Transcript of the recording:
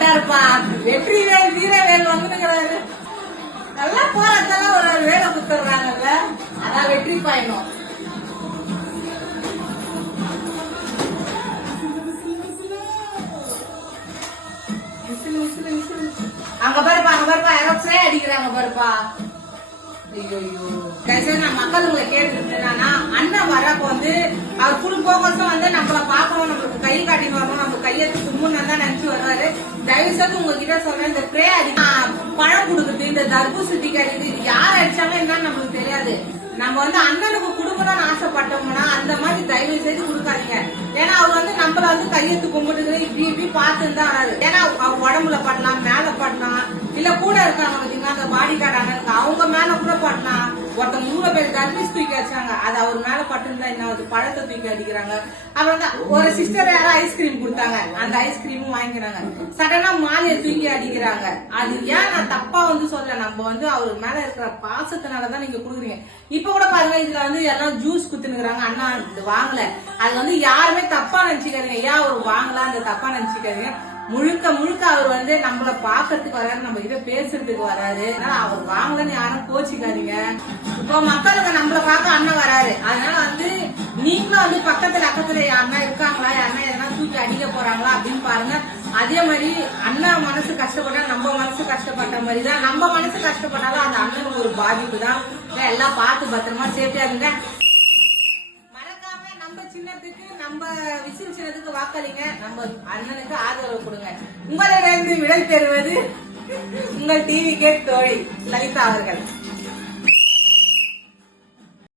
வந்துட்டாருப்பா. வெற்றிவேல் வீரவேல் வந்துருக்கிறாரு. நல்லா போறதெல்லாம் ஒரு வேலை குத்துறாங்கல்ல, அதான் வெற்றி பயணம். அங்க பாருப்பா, அங்க பாருப்பா, யாரோ ஸ்ப்ரே அடிக்கிறாங்க பாருப்பா. ஐயோ நான் மக்களுங்களை கேட்டுருக்கேன். அண்ணன் வரப்ப வந்து அவர் ஃபுல் போக்கஸும் வந்து நம்மள பாக்கணும், நம்மளுக்கு கை காட்டின்னு வரணும், நம்ம கையெழுத்து கும்முன்னு தான் நினைச்சு வருவாரு. தயவு செய்து உங்ககிட்ட சொல்றேன், இந்த ஸ்ப்ரே அடி பழம் கொடுக்குறது, இந்த தர்பூசணி அடிக்குது, இது யார் அடிச்சாலும் என்னன்னு நம்மளுக்கு தெரியாது. நம்ம வந்து அண்ணனுக்கு கொடுக்கணும்னு ஆசைப்பட்டோம்னா அந்த மாதிரி தயவு செய்து கொடுக்காதீங்க. ஏன்னா அவர் வந்து நம்மள வந்து கையெழுத்து கும்பிட்டு இப்படி இப்படி பார்த்துன்னு தான் வராது. ஏன்னா அவர் உடம்புல படலாம், மேல படலாம், இல்ல கூட இருக்காங்க பாத்தீங்கன்னா அந்த பாடி கார்டு அண்ணனுக்கு, அவங்க மேல கூட படலாம். ஒருத்தவங்க 3 பேர் தர்பீஸ் தூக்கி வச்சாங்க, அது அவர் மேல பட்டுருந்தா என்ன ஆகுது, பழத்தை தூக்கி அடிக்கிறாங்க. அப்புறம் தான் ஒரு சிஸ்டர் யாரும் ஐஸ்கிரீம் கொடுத்தாங்க, அந்த ஐஸ்கிரீமும் வாங்கிக்கிறாங்க. சடனா மாலையை தூக்கி அடிக்கிறாங்க. அது ஏன் நான் தப்பா வந்து சொல்ல, நம்ம வந்து அவர் மேல இருக்கிற பாசத்தினாலதான் நீங்க கொடுக்குறீங்க. இப்ப கூட பாருங்க, இதுல வந்து எல்லாம் ஜூஸ் குத்துனுக்குறாங்க, அண்ணா இது வாங்கல. அது வந்து யாருமே தப்பா நினைச்சுக்காதீங்க. ஏன் அவர் வாங்கலாம் அந்த தப்பா நினைச்சுக்காதீங்க. முழுக்க முழுக்க அவர் வந்து நம்மள பாக்கிறதுக்கு வராரு, நம்ம கிட்ட பேசுறதுக்கு வராரு. அதனால அவர் வாங்கலன்னு யாரும் கோச்சிக்காதீங்க. இப்போ மக்களுக்கு நம்மள பார்க்க அண்ணன் வராரு, அதனால வந்து நீங்களும் வந்து பக்கத்துல அக்கத்துல யாருன்னா இருக்காங்களா, யாருன்னா எதனா தூக்கி அடிக்க போறாங்களா அப்படின்னு பாருங்க. அதே மாதிரி அண்ணா மனசு கஷ்டப்பட்டா நம்ம மனசு கஷ்டப்பட்ட மாதிரி தான், நம்ம மனசு கஷ்டப்பட்டாலும் அந்த அண்ணனுக்கு ஒரு பாதிப்பு தான். எல்லாம் பார்த்து பத்திரமா சேஃப்டியா இருங்க. சின்னத்துக்கு நம்ம விசில் சின்னத்துக்கு வாக்களிங்க, நம்ம அண்ணனுக்கு ஆதரவு கொடுங்க. உங்களிடம் விடை பெறுவது உங்கள் டிவி கேட் தோழி லலிதா அவர்கள்.